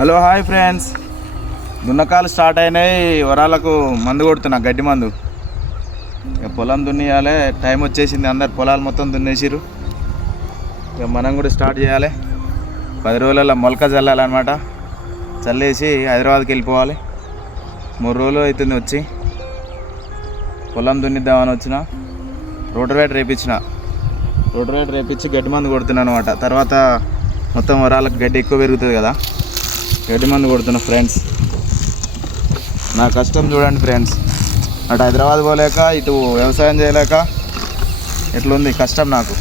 Hello hi friends, దున్నకాలు start అయినాయి. వరాలకు మందు కొడుతున్నా, గడ్డి మందు. ఇక పొలం దున్నియాలి, టైం వచ్చేసింది. అందరు పొలాలు మొత్తం దున్నేసిరు. ఇక మనం కూడా స్టార్ట్ చేయాలి. 10 రోజులలో మొలక చల్లాలన్నమాట. చల్లేసి హైదరాబాద్కి వెళ్ళిపోవాలి. 3 రోజులు అవుతుంది వచ్చి. పొలం దున్నిద్దామని వచ్చిన, రోటవేటర్ రేపించి గడ్డి మందు కొడుతున్నాను అనమాట. తర్వాత మొత్తం వరాలకు గడ్డి ఎక్కువ పెరుగుతుంది కదా, గడ్డి మందు కొడుతున్నా ఫ్రెండ్స్. నా కష్టం చూడండి ఫ్రెండ్స్. అటు హైదరాబాద్ పోలేక, ఇటు వ్యవసాయం చేయలేక ఎట్లుంది కష్టం నాకు.